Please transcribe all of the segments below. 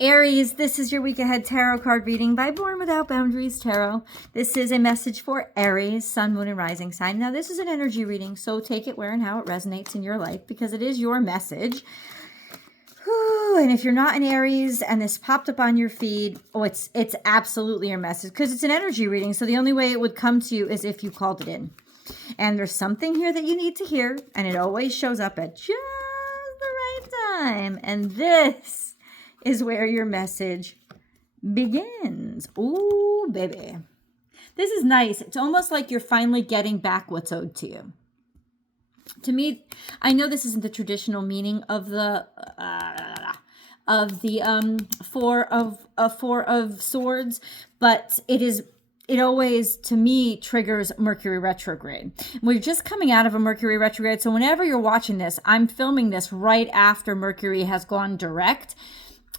Aries, this is your week ahead tarot card reading by Born Without Boundaries Tarot. This is a message for Aries, sun, moon, and rising sign. Now, this is an energy reading, so take it where and how it resonates in your life because it is your message. Whew, and if you're not an Aries and this popped up on your feed, it's absolutely your message because it's an energy reading. So the only way it would come to you is if you called it in. And there's something here that you need to hear, and it always shows up at just the right time. And this is where your message begins. Ooh, baby. This is nice. It's almost like you're finally getting back what's owed to you. To me, I know this isn't the traditional meaning of the four of swords, but it is. It always, to me, triggers Mercury retrograde. We're just coming out of a Mercury retrograde, so whenever you're watching this, I'm filming this right after Mercury has gone direct.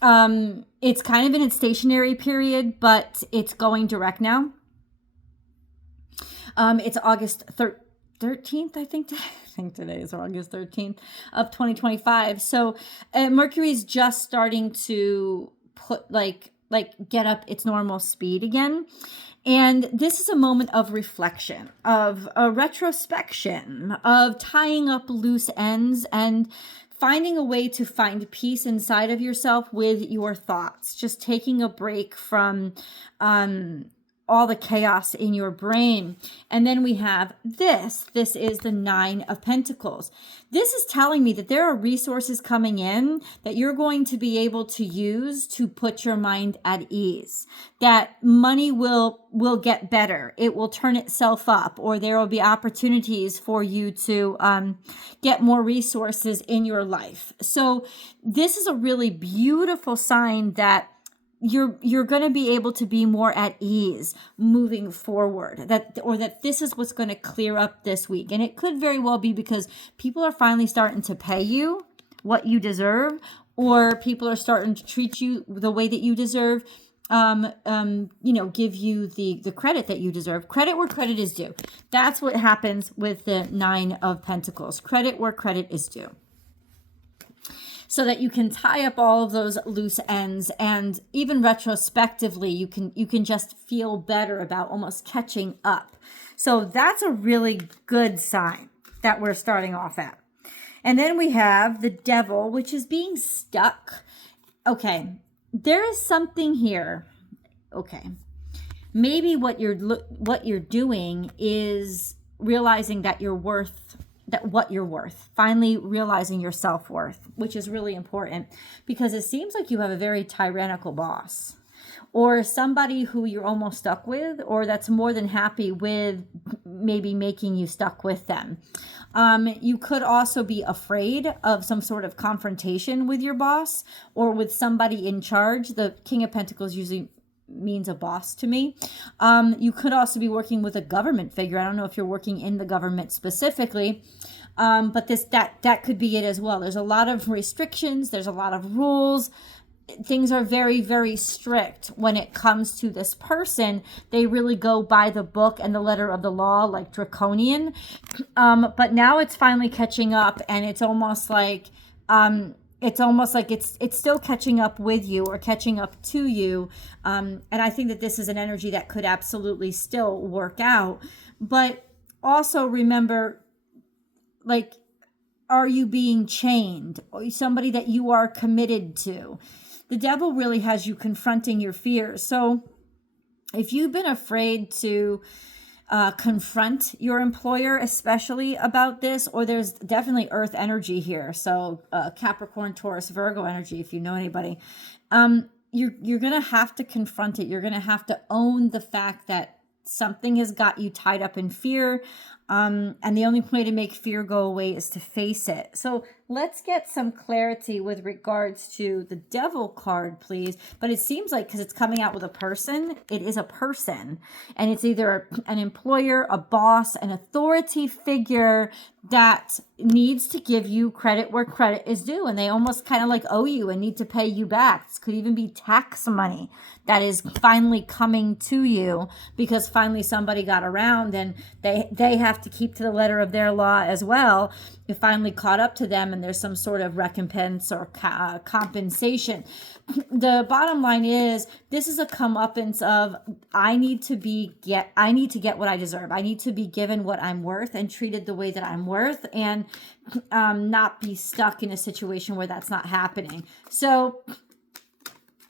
It's kind of in its stationary period, but it's going direct now. It's August 13th, I think. I think today is August 13th of 2025. So Mercury's just starting to put get up its normal speed again. And this is a moment of reflection, of a retrospection, of tying up loose ends and finding a way to find peace inside of yourself with your thoughts. Just taking a break from all the chaos in your brain. And then we have this. This is the 9 of Pentacles. This is telling me that there are resources coming in that you're going to be able to use to put your mind at ease. That money will get better. It will turn itself up, or there will be opportunities for you to get more resources in your life. So this is a really beautiful sign that you're going to be able to be more at ease moving forward, that this is what's going to clear up this week. And it could very well be because people are finally starting to pay you what you deserve, or people are starting to treat you the way that you deserve, give you the credit that you deserve. Credit where credit is due. That's what happens with the 9 of Pentacles. Credit where credit is due. So that you can tie up all of those loose ends, and even retrospectively, you can just feel better about almost catching up. So that's a really good sign that we're starting off at. And then we have the Devil, which is being stuck. Okay, there is something here. Okay, maybe what you're doing is realizing that what you're worth, finally realizing your self-worth, which is really important because it seems like you have a very tyrannical boss or somebody who you're almost stuck with, or that's more than happy with maybe making you stuck with them. You could also be afraid of some sort of confrontation with your boss or with somebody in charge. The King of Pentacles usually means a boss to me. You could also be working with a government figure. I don't know if you're working in the government specifically, but that could be it as well. There's a lot of restrictions. There's a lot of rules. Things are very, very strict when it comes to this person. They really go by the book and the letter of the law, like draconian. But now it's finally catching up, and it's almost like it's still catching up with you or catching up to you. And I think that this is an energy that could absolutely still work out. But also remember, are you being chained? Or somebody that you are committed to? The Devil really has you confronting your fears. So if you've been afraid to confront your employer, especially about this, or there's definitely earth energy here. So Capricorn, Taurus, Virgo energy, if you know anybody, you're going to have to confront it. You're going to have to own the fact that something has got you tied up in fear. And the only way to make fear go away is to face it. So let's get some clarity with regards to the Devil card, please. But it seems like, because it's coming out with a person, it is a person. And it's either an employer, a boss, an authority figure that needs to give you credit where credit is due. And they almost kind of owe you and need to pay you back. This could even be tax money that is finally coming to you because finally somebody got around and they have have to keep to the letter of their law as well. It finally caught up to them and there's some sort of recompense or compensation. The bottom line is this is a comeuppance of I need to get what I deserve. I need to be given what I'm worth and treated the way that I'm worth, and not be stuck in a situation where that's not happening. So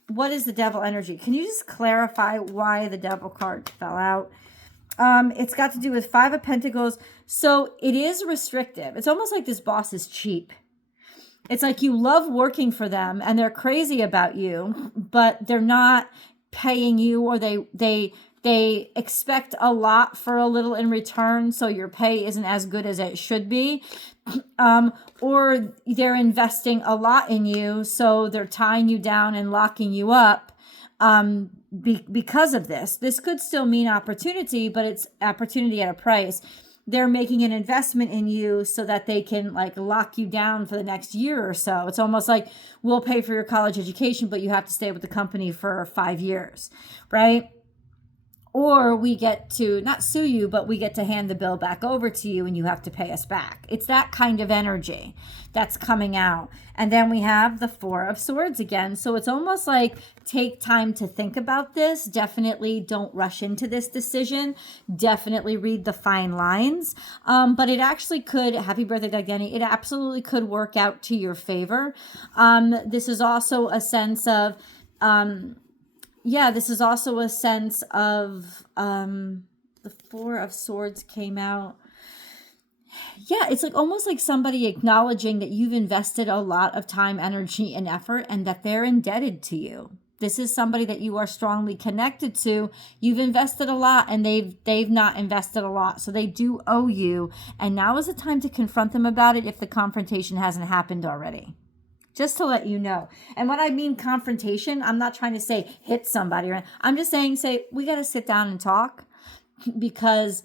what is the devil energy? Can you just clarify why the devil card fell out? It's got to do with 5 of Pentacles. So it is restrictive. It's almost like this boss is cheap. It's like you love working for them and they're crazy about you, but they're not paying you, or they expect a lot for a little in return. So your pay isn't as good as it should be. Or they're investing a lot in you. So they're tying you down and locking you up. Because of this. This could still mean opportunity, but it's opportunity at a price. They're making an investment in you so that they can like lock you down for the next year or so. It's almost like we'll pay for your college education, but you have to stay with the company for 5 years, right? Or we get to not sue you, but we get to hand the bill back over to you and you have to pay us back. It's that kind of energy that's coming out. And then we have the 4 of Swords again. So it's almost like take time to think about this. Definitely don't rush into this decision. Definitely read the fine lines. But it actually could, happy birthday, Doug Denny, it absolutely could work out to your favor. This is also a sense of... this is also a sense of the 4 of Swords came out. Yeah, it's like almost like somebody acknowledging that you've invested a lot of time, energy, and effort, and that they're indebted to you. This is somebody that you are strongly connected to. You've invested a lot and they've not invested a lot. So they do owe you. And now is the time to confront them about it if the confrontation hasn't happened already. Just to let you know. And when I mean confrontation, I'm not trying to say hit somebody. I'm just saying, we got to sit down and talk, because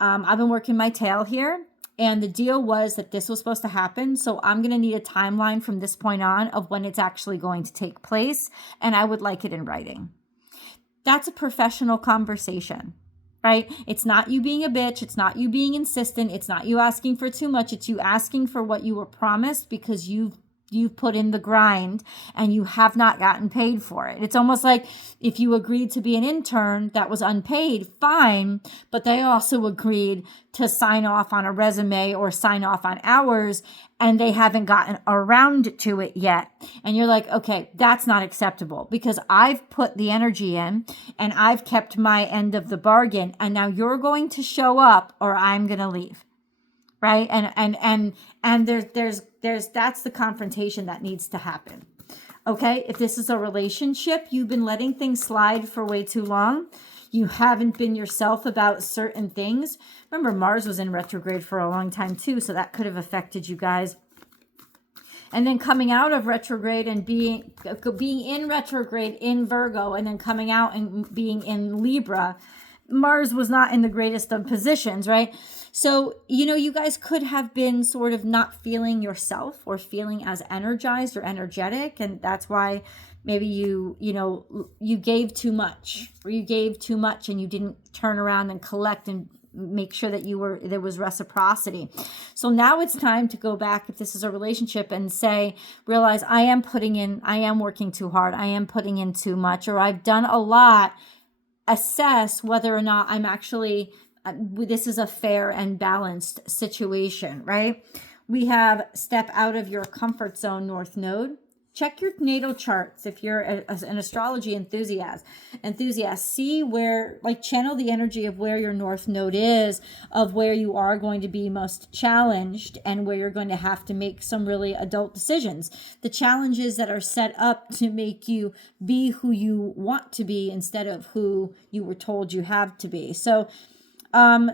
I've been working my tail here. And the deal was that this was supposed to happen. So I'm going to need a timeline from this point on of when it's actually going to take place. And I would like it in writing. That's a professional conversation, right? It's not you being a bitch. It's not you being insistent. It's not you asking for too much. It's you asking for what you were promised because you've put in the grind and you have not gotten paid for it. It's almost like if you agreed to be an intern that was unpaid, fine, but they also agreed to sign off on a resume or sign off on hours and they haven't gotten around to it yet. And you're like, okay, that's not acceptable because I've put the energy in and I've kept my end of the bargain, and now you're going to show up or I'm going to leave. Right? And there's that's the confrontation that needs to happen. Okay? If this is a relationship, you've been letting things slide for way too long. You haven't been yourself about certain things. Remember, Mars was in retrograde for a long time too, so that could have affected you guys. And then coming out of retrograde and being in retrograde in Virgo, and then coming out and being in Libra, Mars was not in the greatest of positions, right? So, you guys could have been sort of not feeling yourself or feeling as energized or energetic. And that's why maybe you gave too much, or you gave too much and you didn't turn around and collect and make sure that there was reciprocity. So now it's time to go back, if this is a relationship, and realize I am working too hard. I am putting in too much, or I've done a lot. Assess whether or not I'm actually, this is a fair and balanced situation, right? We have step out of your comfort zone, North Node. Check your natal charts if you're an astrology enthusiast. See where, channel the energy of where your North Node is, of where you are going to be most challenged and where you're going to have to make some really adult decisions. The challenges that are set up to make you be who you want to be instead of who you were told you have to be. So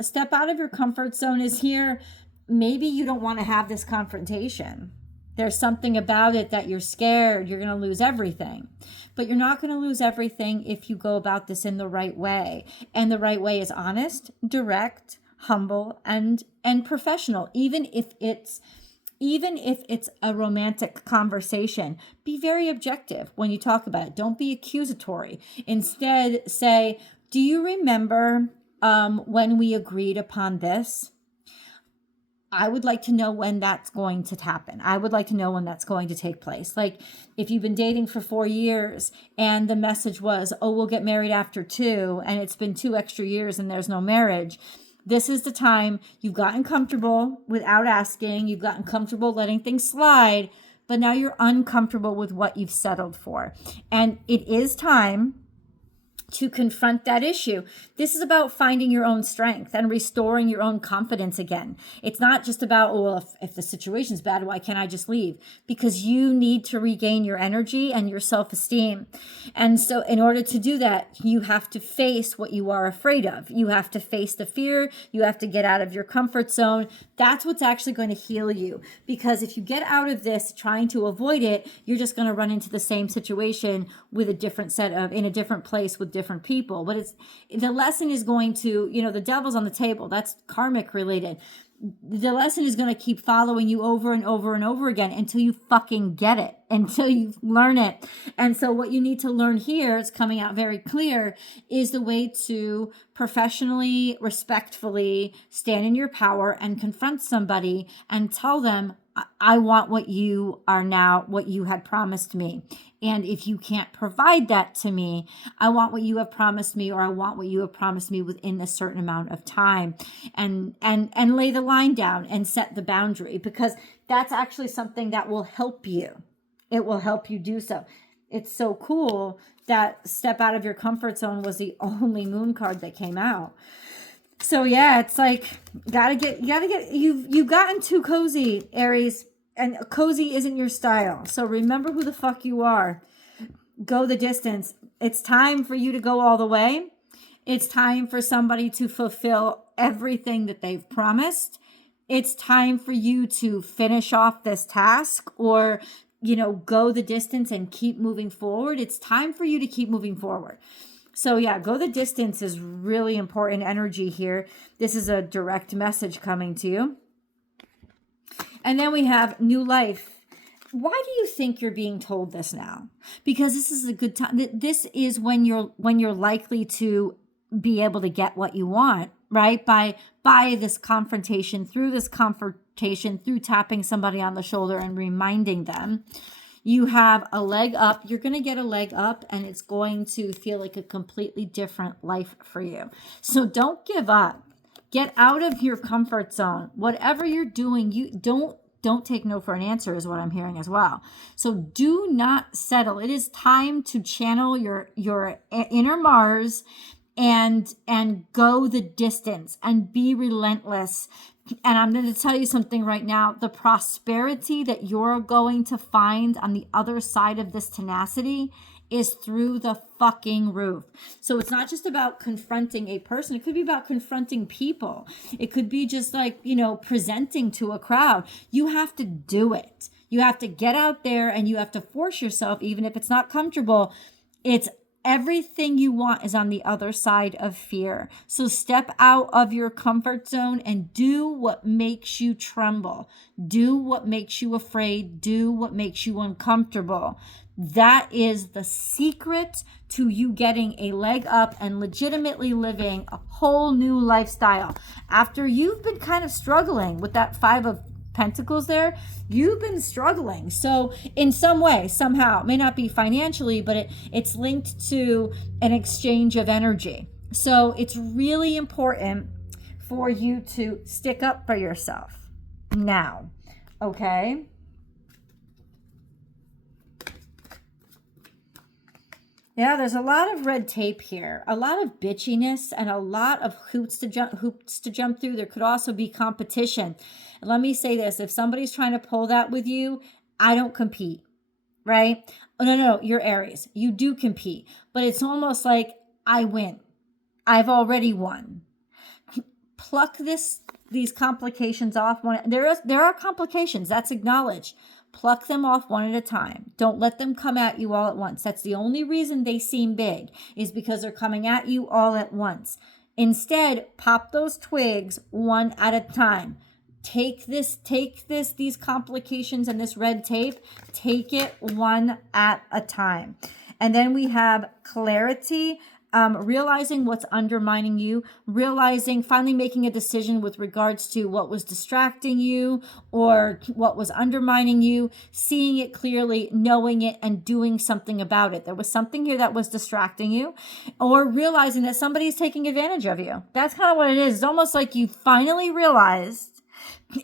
step out of your comfort zone is here. Maybe you don't want to have this confrontation. There's something about it that you're scared you're going to lose everything. But you're not going to lose everything if you go about this in the right way. And the right way is honest, direct, humble, and professional. Even if it's a romantic conversation, be very objective when you talk about it. Don't be accusatory. Instead, say, do you remember when we agreed upon this? I would like to know when that's going to happen. I would like to know when that's going to take place. Like if you've been dating for 4 years and the message was, oh, we'll get married after 2, and it's been 2 extra years and there's no marriage. This is the time you've gotten comfortable without asking. You've gotten comfortable letting things slide, but now you're uncomfortable with what you've settled for. And it is time to confront that issue. This is about finding your own strength and restoring your own confidence again. It's not just about, oh, well, if the situation's bad, why can't I just leave? Because you need to regain your energy and your self-esteem. And so in order to do that, you have to face what you are afraid of. You have to face the fear. You have to get out of your comfort zone. That's what's actually going to heal you. Because if you get out of this trying to avoid it, you're just going to run into the same situation with a different in a different place with different people. But the lesson is going to, the devil's on the table. That's karmic related. The lesson is going to keep following you over and over and over again until you fucking get it, until you learn it. And so what you need to learn here, it's coming out very clear, is the way to professionally, respectfully stand in your power and confront somebody and tell them, I want what you are now, what you had promised me. And if you can't provide that to me, I want what you have promised me, or I want what you have promised me within a certain amount of time, and lay the line down and set the boundary, because that's actually something that will help you. It will help you do so. It's so cool that step out of your comfort zone was the only moon card that came out. So yeah, it's like, you've gotten too cozy, Aries, and cozy isn't your style. So remember who the fuck you are. Go the distance. It's time for you to go all the way. It's time for somebody to fulfill everything that they've promised. It's time for you to finish off this task, or, go the distance and keep moving forward. It's time for you to keep moving forward. So yeah, go the distance is really important energy here. This is a direct message coming to you. And then we have new life. Why do you think you're being told this now? Because this is a good time. This is when you're likely to be able to get what you want, right? By this confrontation, through tapping somebody on the shoulder and reminding them. You have a leg up. You're going to get a leg up, and it's going to feel like a completely different life for you. So don't give up. Get out of your comfort zone. Whatever you're doing, you don't take no for an answer is what I'm hearing as well. So do not settle. It is time to channel your inner Mars and go the distance and be relentless. And I'm going to tell you something right now. The prosperity that you're going to find on the other side of this tenacity is through the fucking roof. So it's not just about confronting a person. It could be about confronting people. It could be just like, presenting to a crowd. You have to do it. You have to get out there and you have to force yourself, even if it's not comfortable. It's everything you want is on the other side of fear. So step out of your comfort zone and do what makes you tremble. Do what makes you afraid. Do what makes you uncomfortable. That is the secret to you getting a leg up and legitimately living a whole new lifestyle. After you've been kind of struggling with that 5 of Pentacles there, you've been struggling. So in some way, somehow, it may not be financially, but it's linked to an exchange of energy. So it's really important for you to stick up for yourself now. Okay? Yeah, there's a lot of red tape here, a lot of bitchiness, and a lot of hoops to jump through. There could also be competition. And let me say this, if somebody's trying to pull that with you, I don't compete, right? Oh, no, you're Aries. You do compete, but it's almost like I win. I've already won. Pluck these complications off. There are complications, that's acknowledged. Pluck them off one at a time. Don't let them come at you all at once. That's the only reason they seem big, is because they're coming at you all at once. Instead, pop those twigs one at a time. Take these complications and this red tape, take it one at a time. And then we have clarity. realizing what's undermining you, realizing, finally making a decision with regards to what was distracting you or what was undermining you, seeing it clearly, knowing it, and doing something about it. There was something here that was distracting you, or realizing that somebody's taking advantage of you. That's kind of what it is. It's almost like you finally realized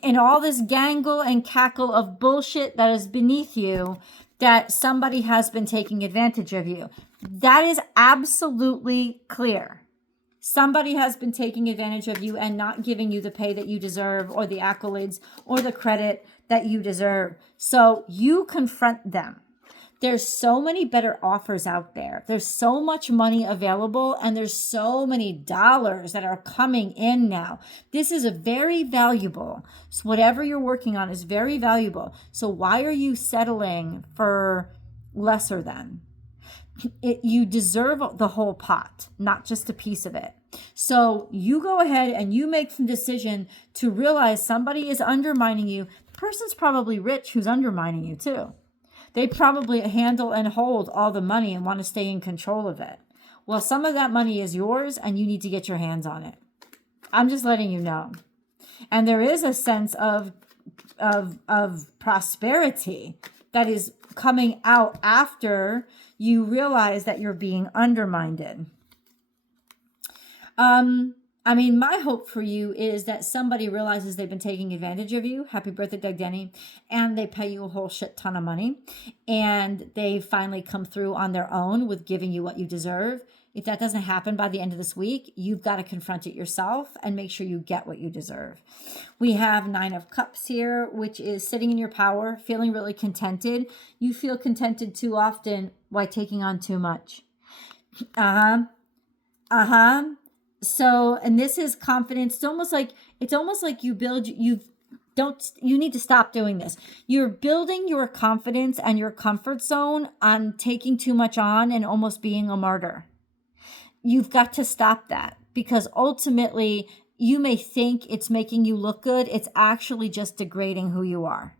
in all this gangle and cackle of bullshit that is beneath you that somebody has been taking advantage of you. That is absolutely clear. Somebody has been taking advantage of you and not giving you the pay that you deserve or the accolades or the credit that you deserve. So you confront them. There's so many better offers out there. There's so much money available, and there's so many dollars that are coming in now. This is a very valuable. So whatever you're working on is very valuable. So why are you settling for lesser than? You deserve the whole pot, not just a piece of it. So you go ahead and you make some decision to realize somebody is undermining you. The person's probably rich who's undermining you too. They probably handle and hold all the money and want to stay in control of it. Well, some of that money is yours and you need to get your hands on it. I'm just letting you know. And there is a sense of prosperity that is coming out after you realize that you're being undermined. I mean, my hope for you is that somebody realizes they've been taking advantage of you. Happy birthday, Doug Denny. And they pay you a whole shit ton of money. And they finally come through on their own with giving you what you deserve. If that doesn't happen by the end of this week, you've got to confront it yourself and make sure you get what you deserve. We have 9 of Cups here, which is sitting in your power, feeling really contented. You feel contented too often by taking on too much. So, and this is confidence. It's almost like you need to stop doing this. You're building your confidence and your comfort zone on taking too much on and almost being a martyr. You've got to stop that, because ultimately you may think it's making you look good. It's actually just degrading who you are.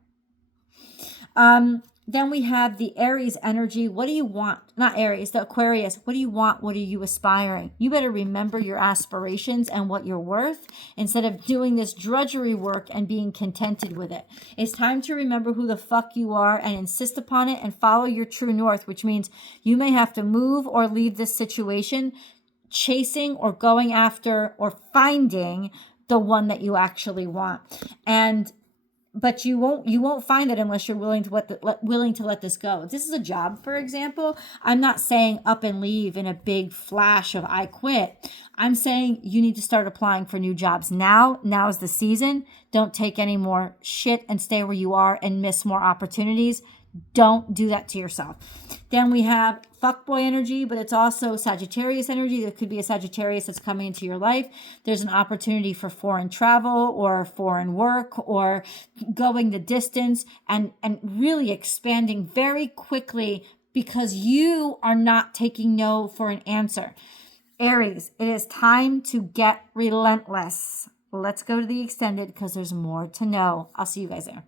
Then we have the Aries energy. What do you want? Not Aries, the Aquarius. What do you want? What are you aspiring? You better remember your aspirations and what you're worth instead of doing this drudgery work and being contented with it. It's time to remember who the fuck you are and insist upon it and follow your true north, which means you may have to move or leave this situation chasing or going after or finding the one that you actually want. But you won't find it unless you're willing to let this go. If this is a job, for example, I'm not saying up and leave in a big flash of I quit. I'm saying you need to start applying for new jobs now. Now is the season. Don't take any more shit and stay where you are and miss more opportunities. Don't do that to yourself. Then we have fuckboy energy, but it's also Sagittarius energy. There could be a Sagittarius that's coming into your life. There's an opportunity for foreign travel or foreign work or going the distance and really expanding very quickly because you are not taking no for an answer. Aries, it is time to get relentless. Let's go to the extended because there's more to know. I'll see you guys there.